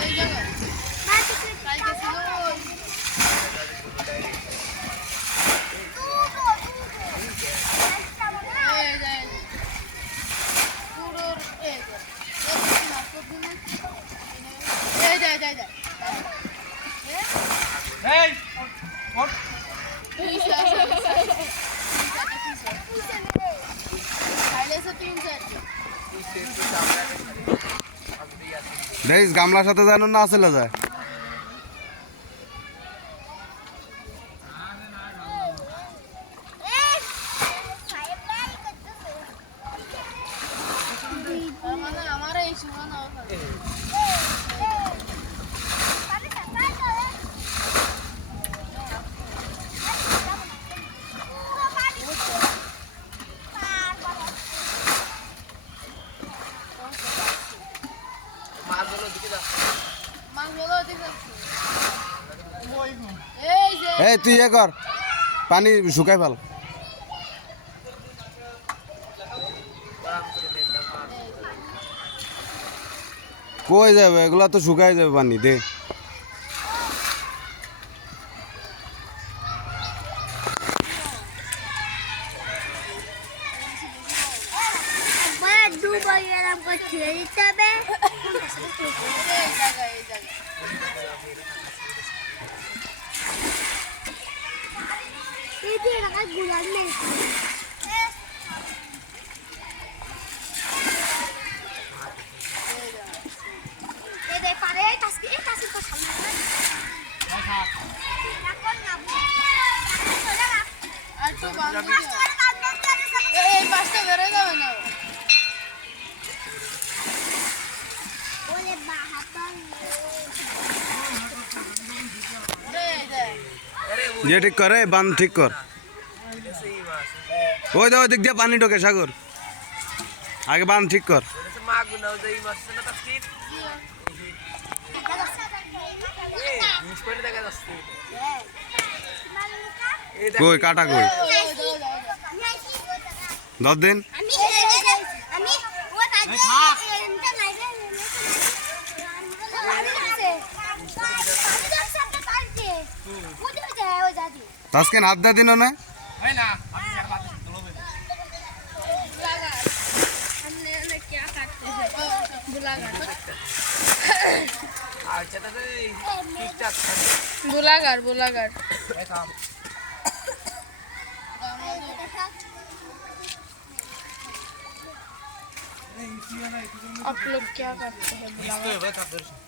Yeah, yeah. গামলার সাথে যেন না চলে যায় আমার এই সময় না মাছগুলো দিকে যাচ্ছে মাছগুলো ঠিক আছে এই, তুই ইয়ে কর। পানি শুকাই ফেল কই যাবে? এগুলা তো শুকাই যাবে পানি, দে একবার দুবার এরকম করে ছেড়ে দিতে হবে এই জায়গায় এই জায়গায় এই যে এলাকায়গুলার নেই এই দেখ পারে এই টাস্কি এই টাস্কি তো সামনে রাখুন না চলে না আর তো বান্ধবী এই এই পাশটা বেরোয় যাবে না ওরে বাহাতন এই যে ইয়ে ঠিক করে বান ঠিক কর। ওই দে ওই দিক দিয়ে পানি ঢোকে সাগর। আগে বান ঠিক কর। কই কাটা কই। দশ দিন? এই ঠিকঠাক বুলাগার বুলাগার এই থাম आप लोग क्या करते हैं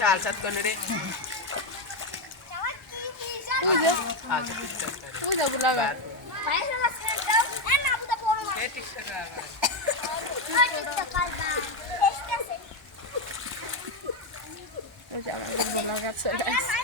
చాలు చదువుకోండి Thank you.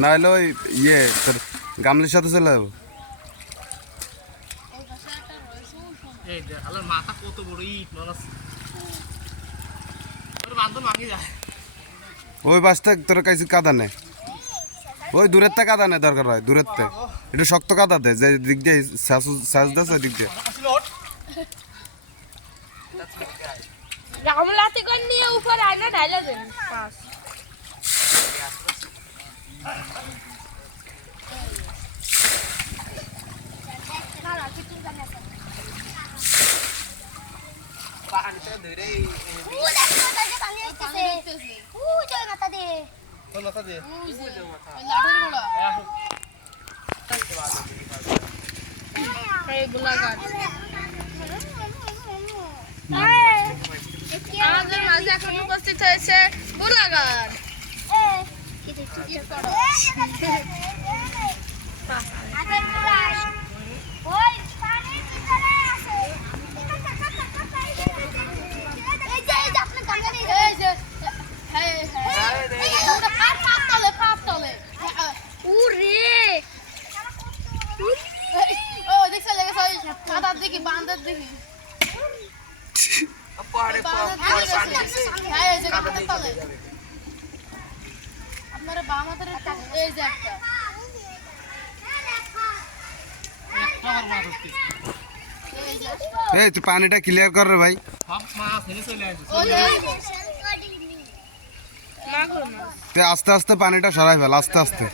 নাহলে ওই ইয়ে তোর গামলির সাথে চলে যাব। ওই বাসাটা রয়েছে এই যে আলার মাথা কত বড় ইট নরস ওর বান্ধব মাগি যায়। ওই বাসটা তোর কাছে কাদা নেই ওই দূরের থেকে কাদা নেই দরকার হয় দূরের থেকে একটু শক্ত কাদা দে যে দিক দিয়ে সাজ দেয় ওই দিক দিয়ে। আসলে ওঠ। নিয়ে উপর আয়না ঢাইলা দেন পাস পাহাড়টা ধরে পানি দেখতেছি কোন মাথা দিয়ে ওই যে ওই লাঠের গোড়া এই বুলাগার আমাদের মাঝে এখন উপস্থিত হয়েছে বুলাগার টিকিট করো আগের প্রায় ওই পানির ভিতরে আছে এই যে এই যে আপনার গাঙ্গা নিয়ে যাবে এই যে হ্যাঁ হ্যাঁ ওটা পাপ পাপ তলে পাপ তলে উরে ও দেখছে লেগেছে ওই কাদার দিকে বাঁধার দিকে পাহাড়ে বাঁধার দিকে গেছে হ্যাঁ এই যে কাদার তলে আপনারা বাম হাতের একটু এই যে একটা একটা আমার মাছ হচ্ছে এই যে এই তুই পানিটা ক্লিয়ার কর রে ভাই সব মাছ এনে চলে আসছে ওই যে তুই আস্তে আস্তে পানিটা সরাই ফেল আস্তে আস্তে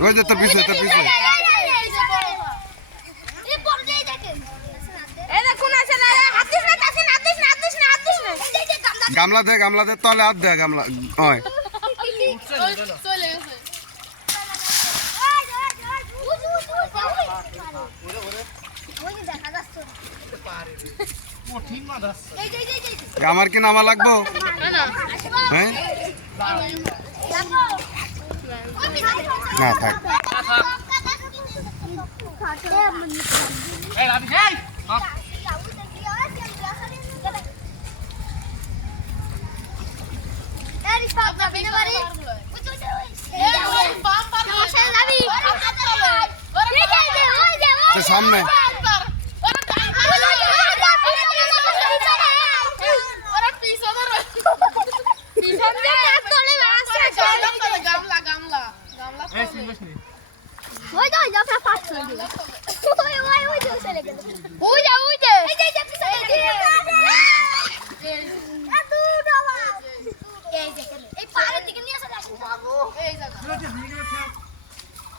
ওই যে তোর যে গামলা দে গামলা দে তলে হাত দে গামলা ওই ওই চলে গেছে ওই যে দেখা যাচ্ছে কঠিন মাছ আসছে এই যে এই যে এই যে আমার কি নামা লাগবো? হ্যাঁ? দেখো না থাক এই রাবি এই বাপ, আপনার বিনে বাড়ি এই এই ওই বাম পার সমস্যা যাবি তো সামনে ওরা ডান পার ওরা পিছনে রয়েছে গামলা গামলা গামলা এই সিলবাস নি এই জায়গা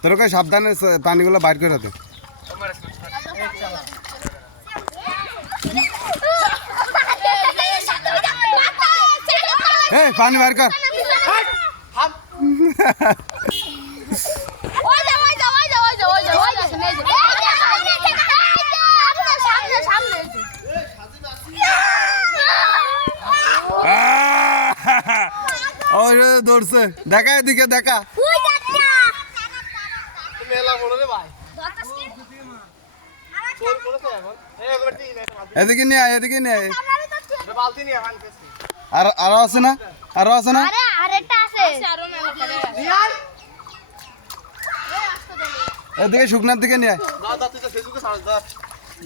তোর কই সাবধানে পানিগুলো বাইর করে দে। পানি বাইর কর ওই রে দৌড়ছে দেখা এদিকে দেখা মেলা বড় রে ভাই চোর করেছে এখন এই একবার টিন এটা মাছ এদিকে নিয়ে আয় এদিকে নিয়ে আয়। আর আরও আছে না? আরও আছে না? আরেকটা আছে। এদিকে শুকনার দিকে নিয়ে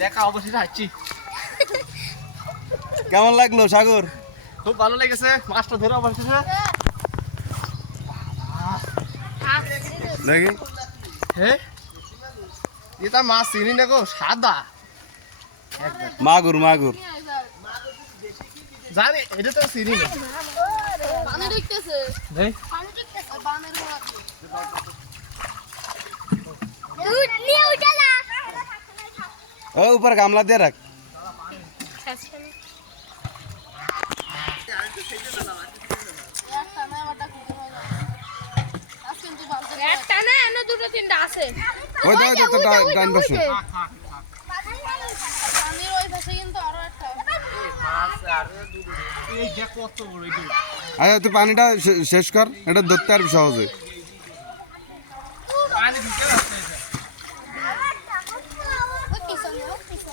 দেখা অবশ্যই হাঁটছি কেমন লাগল সাগর? খুব ভালো লেগেছে মাছটা ধরে অবশেষে। দেখি। হ্যাঁ এটা মাছ চিনি না গো সাদা। মাগুর মাগুর। জানি এটা তো চিনি না। পানি দেখতেছে দেখ বানের ও, উপর গামলা দিয়ে রাখ। দুটো আরও, তুই পানিটা শেষ কর, এটা ধরতে পারবি সহজে পানি ঢুকে যাচ্ছে এটা। ওই পিছনে ওই পিছনে এই যে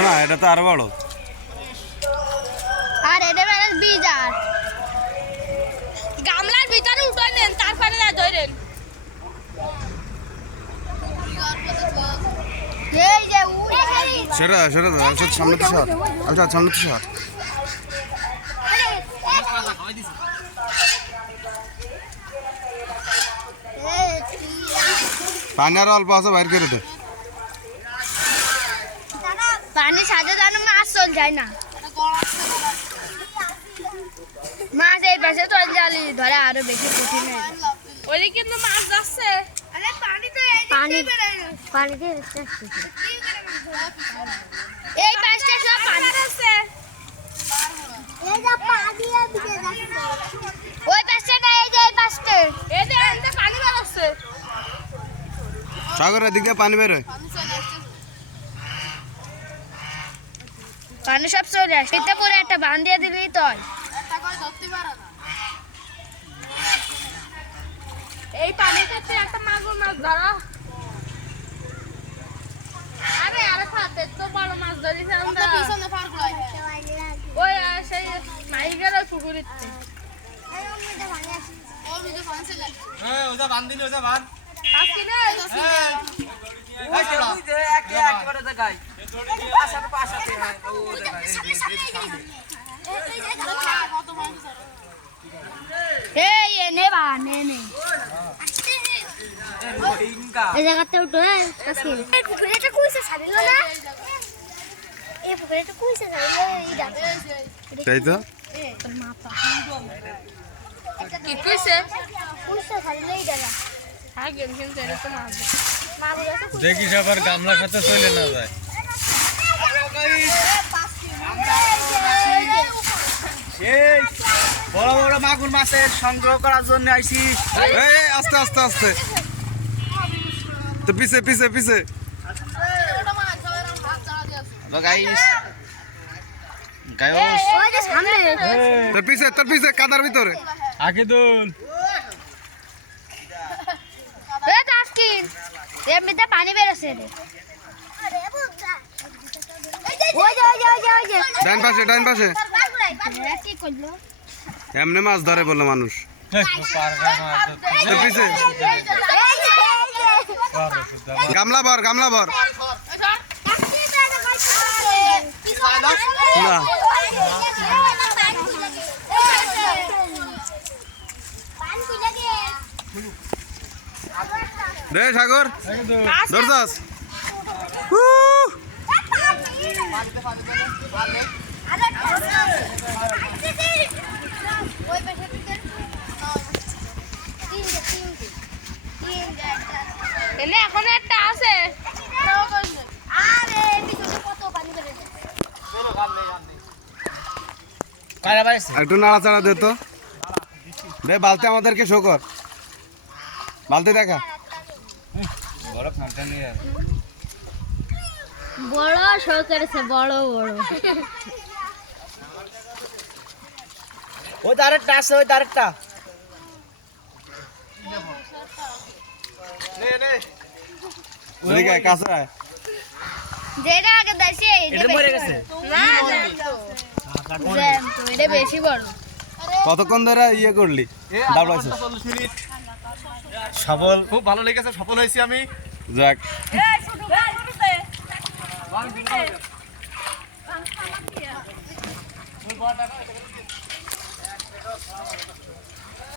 না এটা তো আরও বড়। আর এটা বেলা বিজার। গামলার ভিতরে উঠে নেন। তারপরে না ধরেন সেটা সেটা আচ্ছা সামনে তো সর। আচ্ছা সামনে তো সর। পানি আরও অল্প আছে বাইর করে দে পানি সাজে যেন মাছ চল যায় না। এটা গড়াচ্ছে গড়াচ্ছে মাছ এই পাশে চল জালি ধরে আরও বেশি কঠিন হয়ে ওইদিকে কিন্তু মাছ যাচ্ছে। পানি পানিতে এই পাশটা সব পানি। আছে ওই পাশটা না এই যে এই পাশটা। এই যে পানি বেরোচ্ছে। সাগরের দিক পানি বেরোয়। পানি সব চলে আসে এটা করে একটা বান দিয়ে দিলেই তো হয়। এই পানিতে তুই একটা মাগুর মাছ ধরো আরে তো বড় মাছ ধরিস আমরা পিছনে পার করাই ওই সেই ওই পুকুরিতে বান বান আজকে না কত পানি চলে এই বা নে নে। এই জায়গাতে উঠো এই পুকুরেটা কইছে ছাড়িল না? এই পুকুরেটা কইছে ছাড়িল এই তাই তো? কি কইছে? কইছে ছাড়িল এই ডালা আগে কিন্তু এটা তো মাছ দেখিস আবার গামলার সাথে চলে না যায়। এই বড় বড় মাগুর মাছের সংগ্রহ করার জন্য আইছি। এই এই, আস্তে আস্তে আস্তে। তো পিছে পিছে পিছে। তোর পিছে তোর পিছে কাদার ভিতরে। আগে দোল। এমনিতে পানি বেরোছে রে। ওই যে ওই যে ওই যে ওই যে। ডান পাশে ডান পাশে। এমনি মাছ ধরে বলল মানুষ গামলা ভর গামলা ভর রে সাগর ধরছাস এনে এখন একটা আছে। আরে কত পানি একটু নাড়াচাড়া দে তো। রে বালতি আমাদেরকে শো কর। বালতি দেখা। বড় শো করেছে বড় বড়। ওই তারেরটা আছে ওই তারেরটা নে নে ওদিকে আয়, কাছে যেটা আগে দেখছি এটা মরে গেছে। না এটা বেশি বড়। কতক্ষণ ধরে ইয়ে করলি? দাবড়াইছিস মিনিট। সফল। খুব ভালো লেগেছে সফল হয়েছি আমি। যাক।